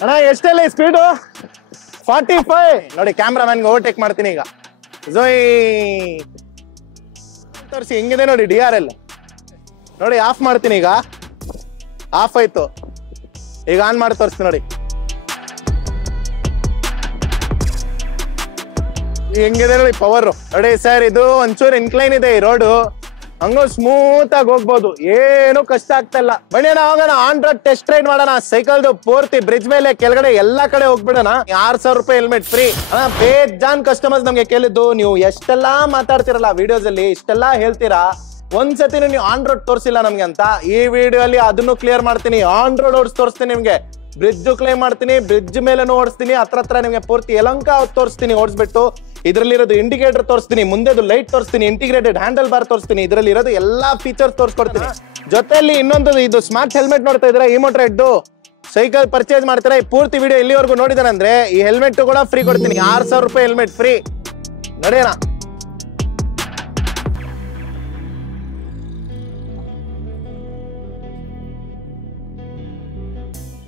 ಅಣ್ಣ ಎಷ್ಟೆಲ್ಲ ಸ್ಪೀಡು 45 ನೋಡಿ ಕ್ಯಾಮ್ರಾಮನ್ಗೆ ಓವರ್ಟೇಕ್ ಮಾಡ್ತೀನಿ ಈಗ ಜೋಯ್ ತೋರಿಸಿ ಹೆಂಗಿದೆ ನೋಡಿ DRL ನೋಡಿ ಆಫ್ ಮಾಡ್ತೀನಿ ಈಗ ಆಫ್ ಆಯ್ತು ಈಗ ಆನ್ ಮಾಡಿ ತೋರಿಸ್ತೀನಿ ನೋಡಿ ಹೆಂಗಿದೆ ನೋಡಿ ಪವರ್ ನೋಡಿ ಸರ್ ಇದು ಒಂಚೂರು ಇನ್ಕ್ಲೈನ್ ಇದೆ ಈ ರೋಡು ಹಂಗ ಸ್ಮೂತ್ ಆಗಿ ಹೋಗ್ಬೋದು ಏನು ಕಷ್ಟ ಆಗ್ತಾ ಇಲ್ಲ ಬನ್ನಿ ಅಣ್ಣ ಹೋಗೋಣ ಆನ್ ರೋಡ್ ಟೆಸ್ಟ್ ರೈಡ್ ಮಾಡೋಣ ಸೈಕಲ್ ಪೂರ್ತಿ ಬ್ರಿಡ್ಜ್ ಮೇಲೆ ಕೆಳಗಡೆ ಎಲ್ಲಾ ಕಡೆ ಹೋಗ್ಬಿಡೋಣ 6,000 ರೂಪಾಯಿ ಹೆಲ್ಮೆಟ್ ಫ್ರೀ ಅಣ್ಣ ಬೇಜಾನ್ ಕಸ್ಟಮರ್ಸ್ ನಮ್ಗೆ ಕೇಳಿದ್ದು ನೀವು ಎಷ್ಟೆಲ್ಲಾ ಮಾತಾಡ್ತಿರಲ್ಲ ವಿಡಿಯೋಸ್ ಅಲ್ಲಿ ಇಷ್ಟೆಲ್ಲಾ ಹೇಳ್ತೀರಾ ಒಂದ್ಸತಿ ನೀವು ಆನ್ ರೋಡ್ ತೋರಿಸಿಲ್ಲ ನಮ್ಗೆ ಅಂತ ಈ ವಿಡಿಯೋ ಅಲ್ಲಿ ಅದನ್ನು ಕ್ಲಿಯರ್ ಮಾಡ್ತೀನಿ ಆನ್ ರೋಡ್ ಓಡಿಸ್ ತೋರಿಸ್ತೀನಿ ನಿಮ್ಗೆ ಬ್ರಿಡ್ಜ್ ಕ್ಲೈಮ್ ಮಾಡ್ತೀನಿ ಬ್ರಿಡ್ಜ್ ಮೇಲೆನೂ ಓಡಿಸ್ತೀನಿ ಹತ್ರ ನಿಮ್ಗೆ ಪೂರ್ತಿ ಯಲಂಕ ತೋರಿಸ್ತೀನಿ ಓಡಿಸ್ಬಿಟ್ಟು ಇದ್ರಲ್ಲಿರೋದು ಇಂಡಿಕೇಟರ್ ತೋರಿಸ್ತೀನಿ ಮುಂದೆದು ಲೈಟ್ ತೋರಿಸ್ತೀನಿ ಇಂಟಿಗ್ರೇಟೆಡ್ ಹ್ಯಾಂಡಲ್ ಬಾರ್ ತೋರಿಸ್ತೀನಿ ಇದರಲ್ಲಿ ಇರೋದು ಎಲ್ಲಾ ಫೀಚರ್ಸ್ ತೋರಿಸ್ಕೊಡ್ತೀನಿ ಜೊತೆಯಲ್ಲಿ ಇನ್ನೊಂದು ಇದು ಸ್ಮಾರ್ಟ್ ಹೆಲ್ಮೆಟ್ ನೋಡ್ತಾ ಇದ್ರೆ ಇಮೋಟ್ರೆಡ್ ಸೈಕಲ್ ಪರ್ಚೇಸ್ ಮಾಡ್ತಾರೆ ಈ ಪೂರ್ತಿ ವಿಡಿಯೋ ಇಲ್ಲಿವರೆಗೂ ನೋಡಿದಾನಂದ್ರೆ ಈ ಹೆಲ್ಮೆಟ್ ಕೂಡ ಫ್ರೀ ಕೊಡ್ತೀನಿ 6,000 ರೂಪಾಯಿ ಹೆಲ್ಮೆಟ್ ಫ್ರೀ ನೋಡೋಣ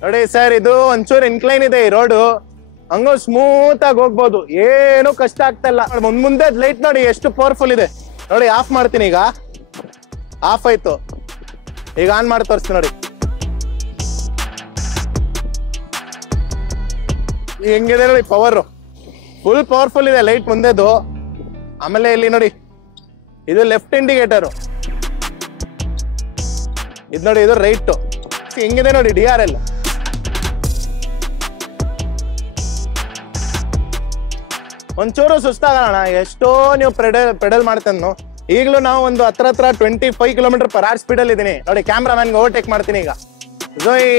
ನೋಡಿ ಸರ್ ಇದು ಒಂಚೂರು ಇನ್ಕ್ಲೈನ್ ಇದೆ ಈ ರೋಡು ಹಂಗ ಸ್ಮೂತ್ ಆಗಿ ಹೋಗ್ಬೋದು ಏನು ಕಷ್ಟ ಆಗ್ತಾ ಇಲ್ಲ ಮುಂದೆ ಲೈಟ್ ನೋಡಿ ಎಷ್ಟು ಪವರ್ಫುಲ್ ಇದೆ ನೋಡಿ ಆಫ್ ಮಾಡ್ತೀನಿ ಈಗ ಆಫ್ ಆಯ್ತು ಈಗ ಆನ್ ಮಾಡಿ ತೋರಿಸ್ತೀನಿ ನೋಡಿ ಹೆಂಗಿದೆ ನೋಡಿ ಪವರ್ ಫುಲ್ ಪವರ್ಫುಲ್ ಇದೆ ಲೈಟ್ ಮುಂದೆದು ಆಮೇಲೆ ಇಲ್ಲಿ ನೋಡಿ ಇದು ಲೆಫ್ಟ್ ಇಂಡಿಕೇಟರ್ ಇದು ನೋಡಿ ಇದು ರೈಟ್ ಹೆಂಗಿದೆ ನೋಡಿ DRL ಒಂಚೂರು ಸುಸ್ತಾಗೋಣ ಎಷ್ಟೋ ನೀವು ಪೆಡಲ್ ಮಾಡ್ತಾನು ಈಗಲೂ ನಾವು ಒಂದು ಹತ್ರ 25 km/h ಸ್ಪೀಡಲ್ಲಿ ಇದೀನಿ ನೋಡಿ ಕ್ಯಾಮ್ರಾಮನ್ಗೆ ಓವರ್ಟೇಕ್ ಮಾಡ್ತೀನಿ ಈಗ ಜೋಯ್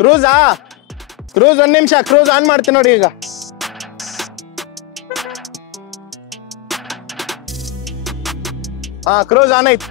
ಕ್ರೂಸ್ 1 ನಿಮಿಷ ಕ್ರೂಸ್ ಆನ್ ಮಾಡ್ತೀನಿ ನೋಡಿ ಈಗ ಕ್ರೂಸ್ ಆನ್ ಆಯ್ತು